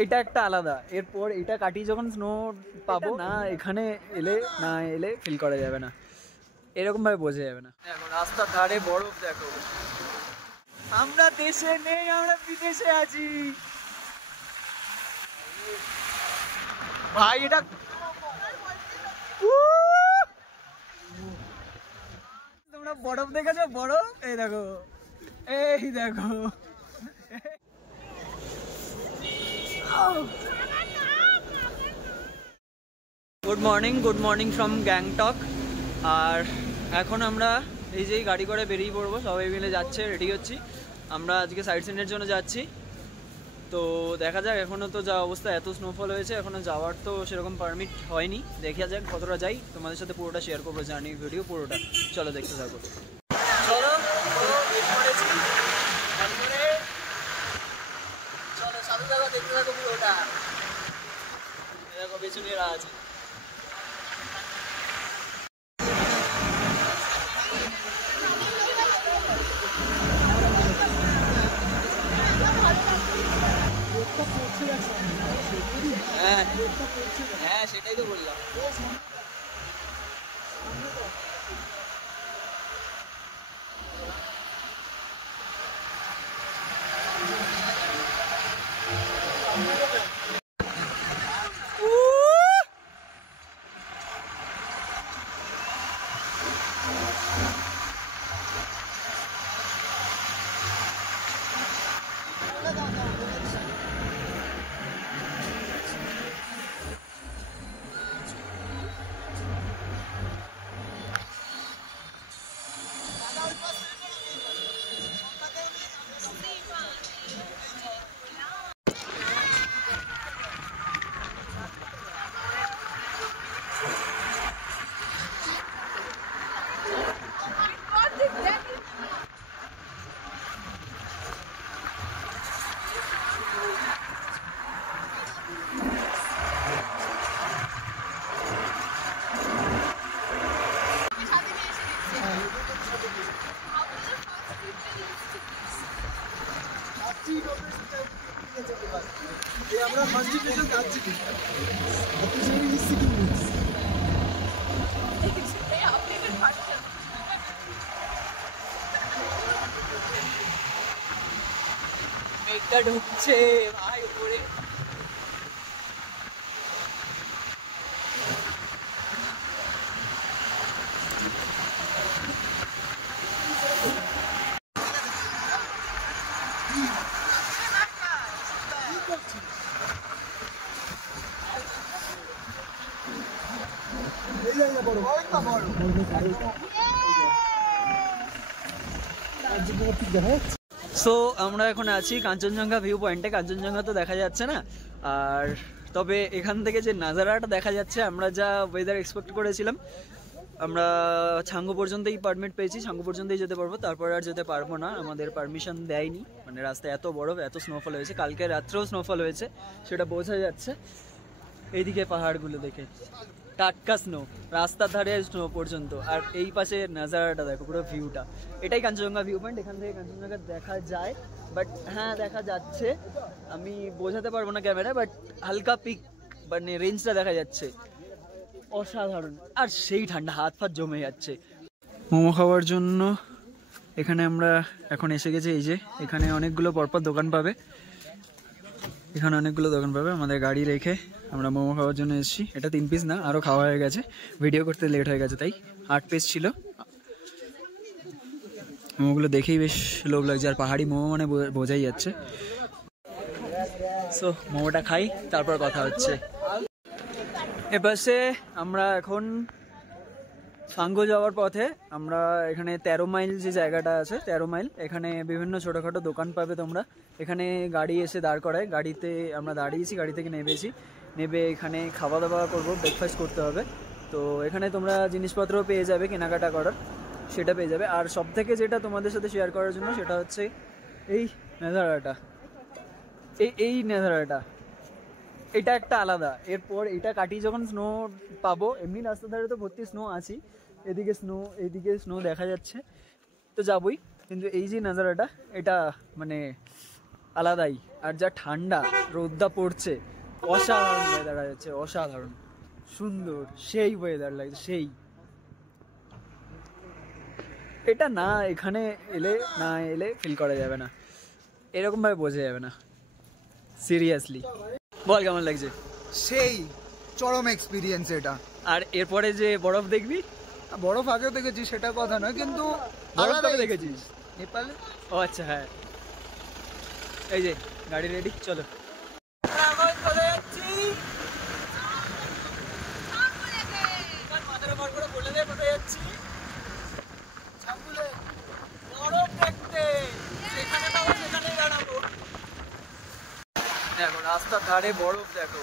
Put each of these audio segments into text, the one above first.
এটা একটা আলাদা, এরপর এটা কাটিয়ে যখন স্নো পাবো না, এখানে এলে ফিল করা যাবে না, এরকম ভাবে বোঝা যাবে না। দেখো রাস্তার ধারে বরফ, দেখো আমরা দেশে নেই, আমরা বিদেশে আছি ভাই। এটা তোমরা বরফ দেখেছো? বরফ এই দেখো, এই দেখো। Good morning from Gangtok. আর এখন আমরা এই যে গাড়ি করে বেরিয়ে পড়বো, সবাই মিলে যাচ্ছে, রেডি হচ্ছি। আমরা আজকে সাইট সিনের জন্য যাচ্ছি, তো দেখা যাক। এখনও তো যা অবস্থা, এত স্নোফল হয়েছে, এখনও যাওয়ার তো সেরকম পারমিট হয়নি। দেখা যাক কতটা যাই, তোমাদের সাথে পুরোটা শেয়ার করবো, জার্নি ভিডিও পুরোটা। চলো দেখতে থাকো। চলো সাথে থাকো, দেখতে থাকো পুরোটা। দেখো পেছনে এরা আছে। হ্যাঁ সেটাই তো বললাম। আমরা ফার্স্ট ডিভিশন যাচ্ছি, মেঘটা ঢুকছে ভাই উপরে। সো আমরা এখন আছি কাঞ্চনজঙ্ঘা ভিউ পয়েন্টে। কাঞ্চনজঙ্ঘা তো দেখা যাচ্ছে না, আর তবে এখান থেকে যে নাজারাটা দেখা যাচ্ছে, আমরা যা ওয়েদার এক্সপেক্ট করেছিলাম, আমরা ছাঙ্গু পর্যন্তই পারমিট পেয়েছি, ছাঙ্গু পর্যন্তই যেতে পারবো, তারপর আর যেতে পারবো না, আমাদের পারমিশন দেয়নি। মানে রাস্তায় এত বরফ, এত স্নোফল হয়েছে, কালকে রাত্রেও স্নোফল হয়েছে, সেটা বোঝা যাচ্ছে এইদিকে পাহাড়গুলো দেখে। টাটকা স্নো, রাস্তার ধারে স্নো পর্যন্ত। আর এই পাশে নাজারাটা দেখো, পুরো ভিউটা। এটাই কাঞ্চনজঙ্ঘা ভিউ পয়েন্ট, এখান থেকে কাঞ্চনজঙ্ঘা দেখা যায়। বাট হ্যাঁ দেখা যাচ্ছে, আমি বোঝাতে পারবো না ক্যামেরায়, বাট হালকা পিক মানে রেঞ্জটা দেখা যাচ্ছে, অসাধারণ। আর সেই ঠান্ডা, হাত ফাত জমে যাচ্ছে। মোমো খাওয়ার জন্য এখানে আমরা এখন এসে গেছি। এই যে এখানে অনেকগুলো পরপর দোকান পাবে, এখানে অনেকগুলো দোকান পাবে। আমাদের গাড়ি রেখে আমরা মোমো খাওয়ার জন্য এসেছি। এটা 3 পিস না, আরও খাওয়া হয়ে গেছে, ভিডিও করতে লেট হয়ে গেছে, তাই 8 পিস ছিল। মোমোগুলো দেখেই বেশ লোভ লাগছে, আর পাহাড়ি মোমো মানে বোঝাই যাচ্ছে। সো মোমোটা খাই, তারপর কথা হচ্ছে। এপাশে আমরা এখন সাঙ্গো যাওয়ার পথে। আমরা এখানে 13 মাইল যে জায়গাটা আছে, 13 মাইল, এখানে বিভিন্ন ছোটোখাটো দোকান পাবে তোমরা। এখানে গাড়ি এসে দাঁড় করায়, গাড়িতে আমরা দাঁড়িয়েছি, গাড়ি থেকে নেবে এখানে খাওয়া দাওয়া করবো, ব্রেকফাস্ট করতে হবে। তো এখানে তোমরা জিনিসপত্র পেয়ে যাবে, কেনাকাটা করার সেটা পেয়ে যাবে। আর সব থেকে যেটা তোমাদের সাথে শেয়ার করার জন্য, সেটা হচ্ছে এই নেজারাটা। এই নেজারাটা, এটা একটা আলাদা। এরপর এটা কাটিয়ে যখন স্নো পাবো, এমনি রাস্তার ধারে তো ভর্তি স্নো আছি, এইদিকে স্নো দেখা যাচ্ছে, তো যাবই। কিন্তু এই যে নাজারাটা, এটা মানে আলাদাই। আর যা ঠান্ডা, রোদটা পড়ছে, অসাধারণ ওয়েদার আছে, অসাধারণ সুন্দর, সেই ওয়েদার লাগছে, সেই। এটা না এখানে এলে ফিল করা যাবে না, এরকম ভাবে বোঝা যাবে না, সিরিয়াসলি। বল কেমন লাগছে? সেই চরম এক্সপিরিয়েন্স এটা। আর এরপরে যে বরফ দেখবি, বরফ আগেও দেখেছি, সেটা কথা নয়, কিন্তু বরফ কবে দেখেছিস? নেপালে। ও আচ্ছা, হ্যাঁ। এই যে গাড়ি রেডি, চলো। দেখো রাস্তার ধারে বরফ, দেখো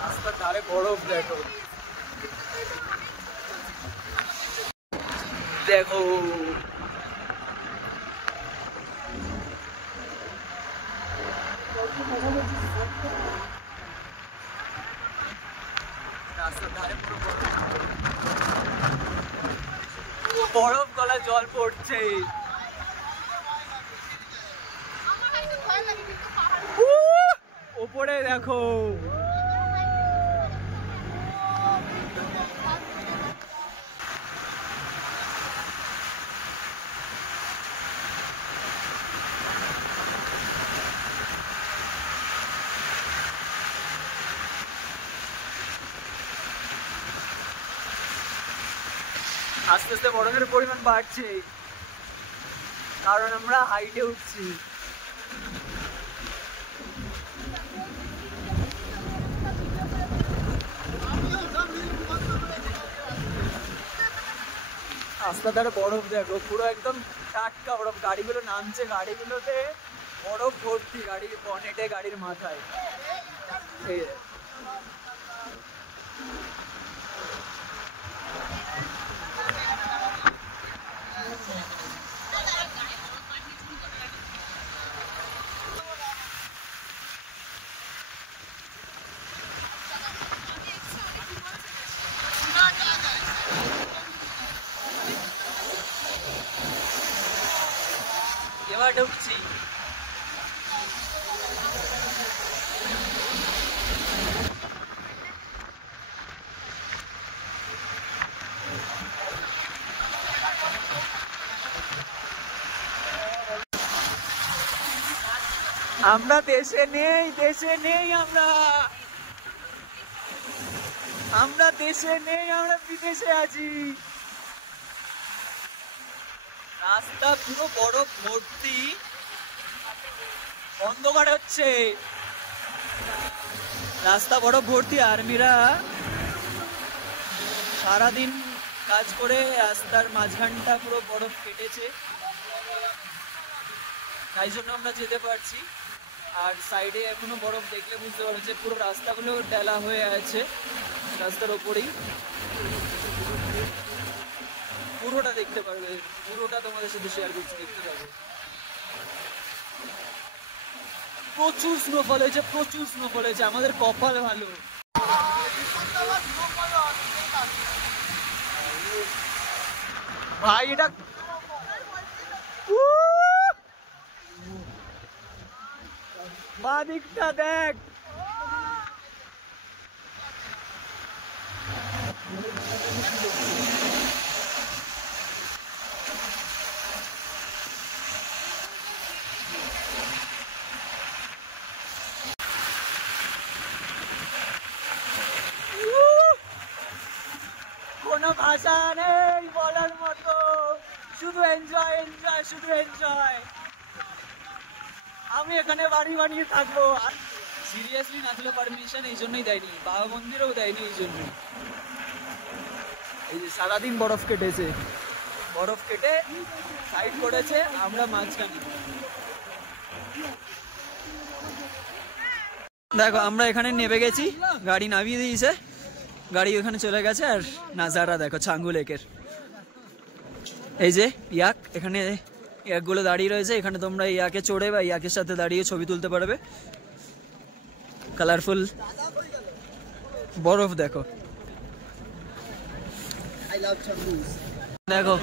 রাস্তার ধারে বরফ, দেখো দেখো। রাস্তার ধারে পুরো বরফ, গলায় জল পড়ছে। ওপরে দেখো, আস্তে আস্তে বরফের পরিমাণ বাড়ছে, কারণ আমরা হাইটে উঠছি। রাস্তার ধারে বরফ দেখো, পুরো একদম টাটকা বরফ। গাড়িগুলো নামছে, গাড়িগুলোতে বরফ ভর্তি, গাড়ির বনেটে, গাড়ির মাথায়। এবার ঢুকছি। আমরা দেশে নেই, দেশে নেই, আমরা দেশে নেই, আমরা বিদেশে আছি। রাস্তা পুরো বরফ ভর্তি, অন্ধকার হচ্ছে, রাস্তা বরফ ভর্তি। আর্মিরা সারাদিন কাজ করে রাস্তার মাঝখানটা পুরো বরফ কেটেছে, তাই জন্য আমরা যেতে পারছি। আর সাইডে এখনো বরফ দেখলে বুঝতে পারছে, পুরো রাস্তাগুলো ডেলা হয়ে আছে রাস্তার ওপরেই। পুরোটা দেখতে পারবে, পুরোটা তোমাদের সাথে শেয়ার করছি, দেখতে পাবে। প্রচুর স্নোফল হয়েছে, প্রচুর স্নোফল হয়েছে, আমাদের কপাল ভালো। ভাই এটা বাঁ দিকটা দেখ, কোনো ভাষা নেই বলার মতো, শুধু এনজয় এনজয়, শুধু এনজয়। আমি এখানে বাড়ি বানিয়ে থাকবো। সিরিয়াসলি নাচলে পারমিশন এই জন্যই দেয়নি, বাবা মন্দিরেও দেয়নি এই জন্য। এই যে সারাদিন বরফ কেটেছে, বরফ কেটে সাইড করেছে, আমরা মাঝখানে। দেখো আমরা এখানে নেমে গেছি, গাড়ি নামিয়ে দিয়েছে, গাড়ি ওখানে চলে গেছে। আর নাজারা দেখো ছাঙ্গু লেকের। এই যে ইয়াক, এখানে ইয়াকগুলো দাঁড়িয়ে রয়েছে, এখানে তোমরা ইয়াকে চড়ে বা ইয়াকের সাথে দাঁড়িয়ে ছবি তুলতে পারবে। কালারফুল বরফ দেখো, দেখো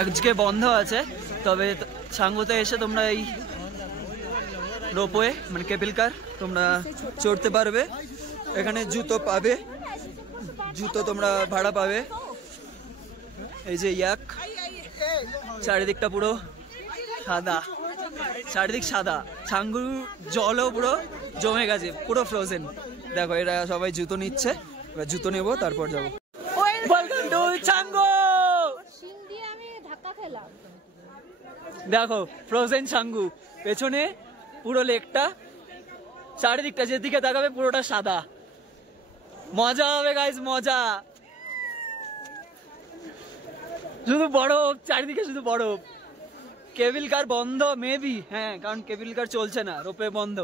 আজকে বন্ধ আছে, তবে ছাঙ্গুতে এসে তোমরা এই রোপওয়ে মানে কেবল কার তোমরা চড়তে পারবে। এখানে জুতো পাবে, জুতো তোমরা ভাড়া পাবে। এই যে ইয়াক, চারিদিকটা পুরো সাদা, চারিদিক সাদা, ছাঙ্গুর জলও পুরো জমে গেছে, পুরো ফ্রোজেন। দেখো এরা সবাই জুতো নিচ্ছে, এবার জুতো নেবো তারপর যাবো। দেখো ফ্রোজেন ছাঙ্গু, পেছনে পুরো লেকটা, চারিদিকটা যেদিকে তাকাবে পুরোটা সাদা। মজা হবে গাইস, মজা। শুধু বরফ, চারিদিকে শুধু বরফ। কেবল কার বন্ধ মেবি, হ্যাঁ, কারণ কেবল কার চলছে না, রোপে বন্ধ।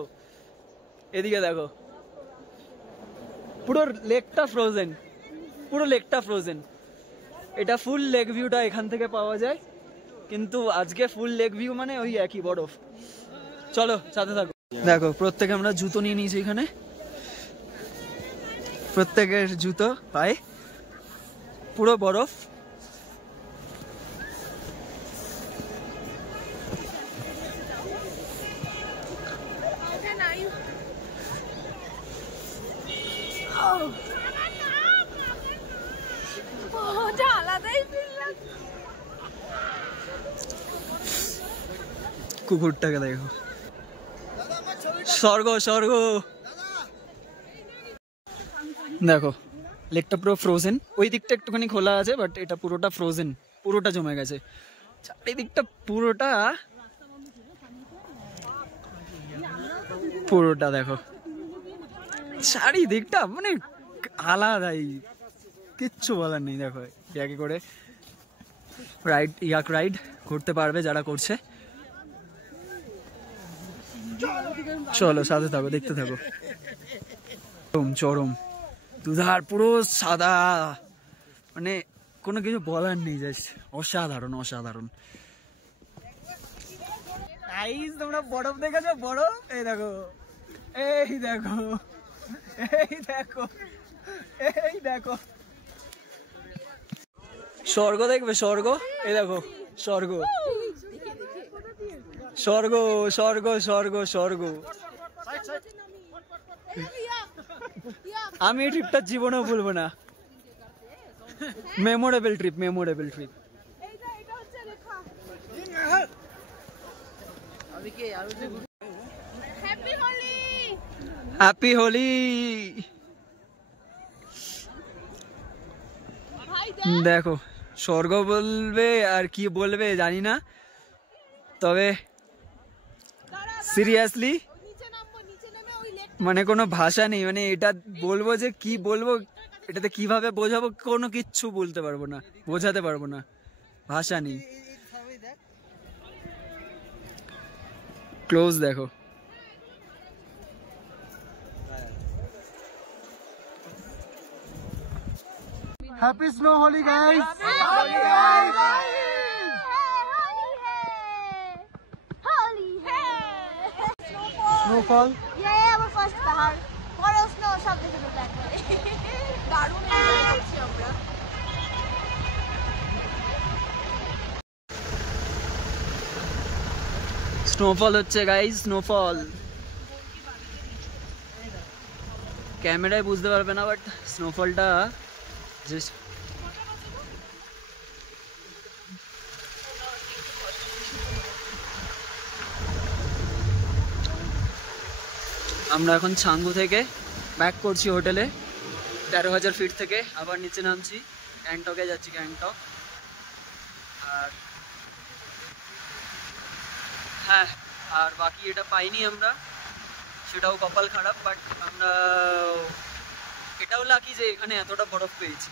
এদিকে দেখো পুরো লেকটা ফ্রোজেন, পুরো লেকটা ফ্রোজেন। এটা ফুল লেক ভিউটা এখান থেকে পাওয়া যায়, কিন্তু আজকে ফুল লেক ভিউ মানে ওই একই বরফ। চলো সাথে থাকো। দেখো প্রত্যেকে আমরা জুতো নিয়ে নিয়েছি, এখানে প্রত্যেকের জুতো পায়ে পুরো বরফ। কুকুরটাকে দেখো, স্বর্গ স্বর্গ। দেখো লেকটা পুরো ফ্রোজেন, ওই দিকটা একটুখানি খোলা আছে, বাট এটা পুরোটা ফ্রোজেন, পুরোটা জমে গেছে। চারিদিকটা পুরোটা পুরোটা দেখো, চারিদিকটা মানে আলাদাই, কিচ্ছু বলার নেই। দেখো ইয়াকে করে রাইড, ইয়াক রাইড করতে পারবে যারা করছে। চলো সাথে থাকো, দেখতে থাকো। চরম চরম দুধার, পুরো সাদা, মানে কোনো কিছু বলার নেই, জাস্ট অসাধারণ অসাধারণ। গাইস তোমরা বরফ দেখেছো? বরফ এই দেখো, এই দেখো, এই দেখো, এই দেখো। স্বর্গ দেখবে, স্বর্গ, এই দেখো স্বর্গ, স্বর্গ স্বর্গ স্বর্গ স্বর্গ। আমি এই ট্রিপটা জীবনেও ভুলবো না, memorable trip, memorable trip. Happy Holi. দেখো স্বর্গ বলবে আর কি বলবে জানি না, তবে সিরিয়াসলি মানে কোনো ভাষা নেই, মানে এটা বলবো যে কি বলবো, এটাতে কিভাবে বোঝাবো, কোনো কিচ্ছু বলতে পারবো না, বোঝাতে পারবো না, ভাষা নেই। ক্লোজ দেখো, happy snow Holi guys. Snowfall, আমার ফার্স্ট পাহাড়, বড় স্নো সব দেখে তো একবারে দারুণ লাগছে। আমরা স্নোফল হচ্ছে গাইস, স্নোফল। ক্যামেরায় বুঝতে পারবে না, বাট স্নোফলটা জাস্ট আমরা এখন ছাঙ্গু থেকে ব্যাক করছি হোটেলে, 13,000 ফিট থেকে আবার নিচে নামছি, গ্যাংটকে যাচ্ছি, গ্যাংটক। আর হ্যাঁ, আর বাকি এটা পাইনি আমরা, সেটাও কপাল খারাপ, বাট আমরা এটাও লাকি যে এখানে এতটা বরফ পেয়েছি,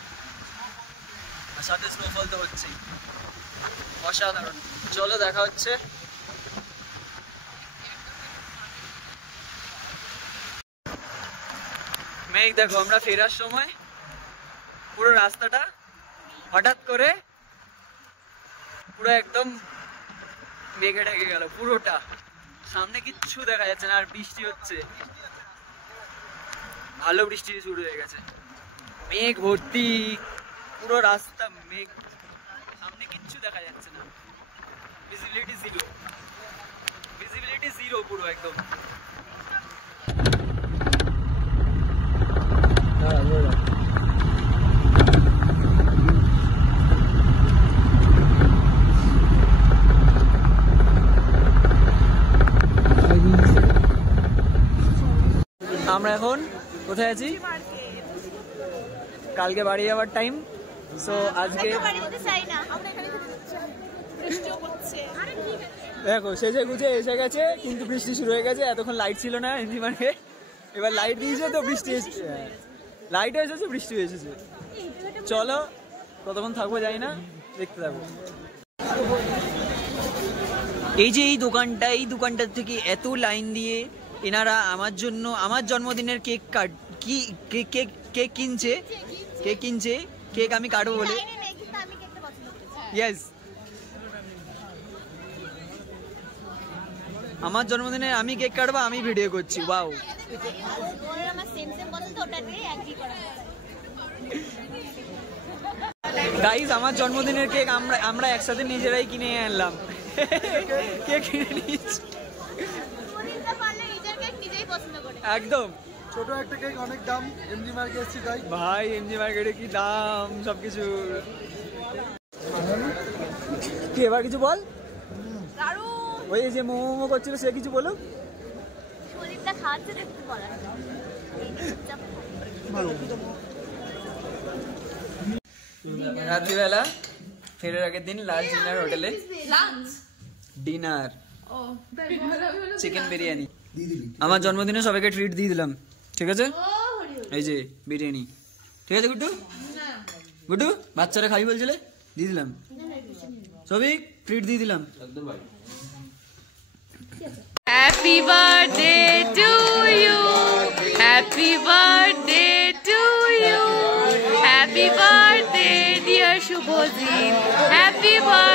আর সাথে স্নোফল তো হচ্ছেই, অসাধারণ। চলো দেখা হচ্ছে। মেঘ দেখো, আমরা ফেরার সময় পুরো রাস্তাটা হঠাৎ করে পুরো একদম মেঘে ঢেকে গেল, পুরোটা সামনে কিচ্ছু দেখা যাচ্ছে না, আর বৃষ্টি হচ্ছে, ভালো বৃষ্টি শুরু হয়ে গেছে, মেঘ ভর্তি পুরো রাস্তা মেঘ, সামনে কিচ্ছু দেখা যাচ্ছে না, ভিজিবিলিটি জিরো পুরো একদম। আমরা এখন কোথায় আছি? কালকে বাড়ি যাওয়ার টাইম। সো আজকে দেখো সেজে গুজে এসে গেছে, কিন্তু বৃষ্টি শুরু হয়ে গেছে। এতক্ষণ লাইট ছিল না এমনি মানে, এবার লাইট দিয়েছে তো বৃষ্টি এসেছে, লাইট এসেছে বৃষ্টি এসেছে। চলো কতক্ষণ থাকবো জানি না, দেখতে থাকবো। এই যে এই দোকানটার থেকে এত লাইন দিয়ে এনারা আমার জন্য আমার জন্মদিনের কেক কিনছে। কেক আমি কাটবো বলে। ইয়েস, আমার জন্মদিনে আমি কেক কাটবো, আমি ভিডিও করছি। ওয়াও, গাইস আমার জন্মদিনের কেক আমরা একসাথে নিজেরাই কিনে আনলাম। কেক কিনে নিয়েছি একদম। ছোট একটা কেক, অনেক দাম। এমজি মার্কেট এসেছি তাই। ভাই এমজি মার্কেটে কি দাম সবকিছু। কি এবার কিছু বল? ওই যে মোমো করছিল সে কিছু বলো। রাত্রিবেলা ফেরার আগের দিন লাস্ট ডিনার হোটেলে, ডিনার চিকেন বিরিয়ানি। আমার জন্মদিনে সবাইকে ট্রিট দিয়ে দিলাম, ঠিক আছে? এই যে বিরিয়ানি, ঠিক আছে গুড্ডু? গুড্ডু বাচ্চারা খাই বলছিলে, দিয়ে দিলাম। সবই ট্রিট দিয়ে দিলাম। Happy birthday to you. Happy birthday to you. Happy birthday dear Shubhojit. Happy birthday.